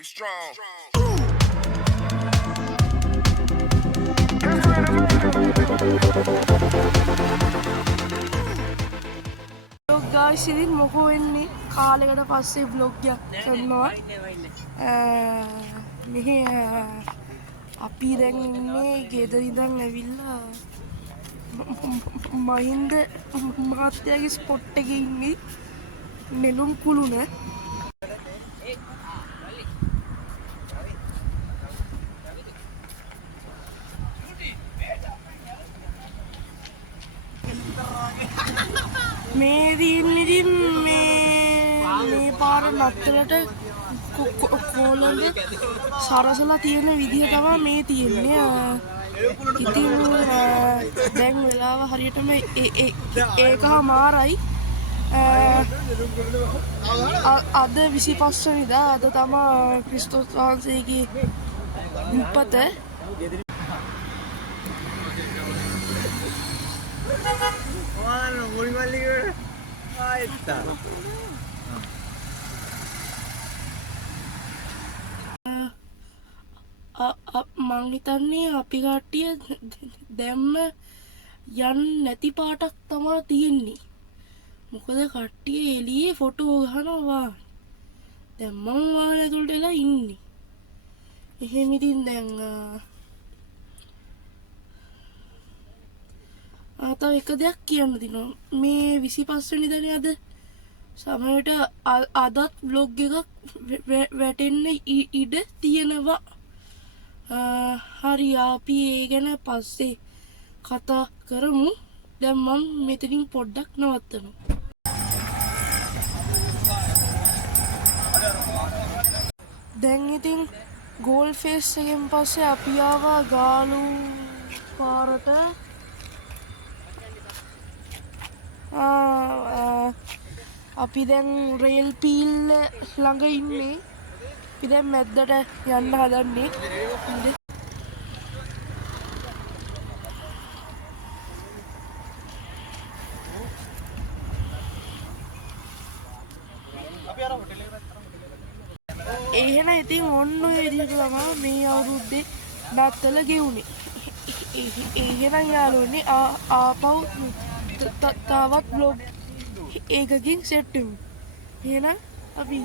You strong. guys, ඉතින් මොකෝ වෙන්නේ කාලයකට පස්සේ vlog එකක් කරනවා. මෙහි අපි දැන් ඉන්නේ ගෙදර ඉඳන් ඇවිල්ලා මහින්ද මහත්තයාගේ ස්පොට් එකේ ඉන්නේ නෙළුම් කුළුණ. මේ දින්නේ මේ පාර නත්තලට කොළඹ සරසලා තියෙන විදිහ තමයි මේ තියෙන්නේ. ඉතින් දැන් වෙලාව හරියටම ඒකමාරයි. අද 25 වෙනිදා අද තමයි ක්‍රිස්තුස් වහන්සේගේ උපත. මං හිතන්නේ අපි කට්ටිය දැම්ම යන්න නැති පාටක් තමයි තියෙන්නේ. මොකද කට්ටිය එළියේ ෆොටෝ ගහනවා. දැන් මං වාහනේ ඇතුළට වෙලා ඉන්නේ. එහෙම ඉතින් දැන් තව එක දෙයක් කියන්න දිනවා. මේ 25 වෙනිදානේ අද සමහරට අදත් vlog එකක් වැටෙන්න ඉඩ තියෙනවා. හරි අපි ඒ ගැන පස්සේ කතා කරමු. දැන් මම මෙතනින් පොඩ්ඩක් නවත්තනවා. දැන් ඉතින් ගෝල් ෆේස් එකෙන් පස්සේ අපි ආවා ගාලු පාරට. අපි දැන් රේල් පීල් ළඟ ඉන්නේ. අපි දැන් මැද්දට යන්න හදන්නේ. එහෙනම් ඉතින් ඔන්න ඔය විදිහට තමයි මේ අවුරුද්දේ නත්තල ගෙවුනේ. එහෙනම් යාළුවනේ ආපහු තවත් vlog එකකින් සෙට් වෙමු. එහෙනම් අපි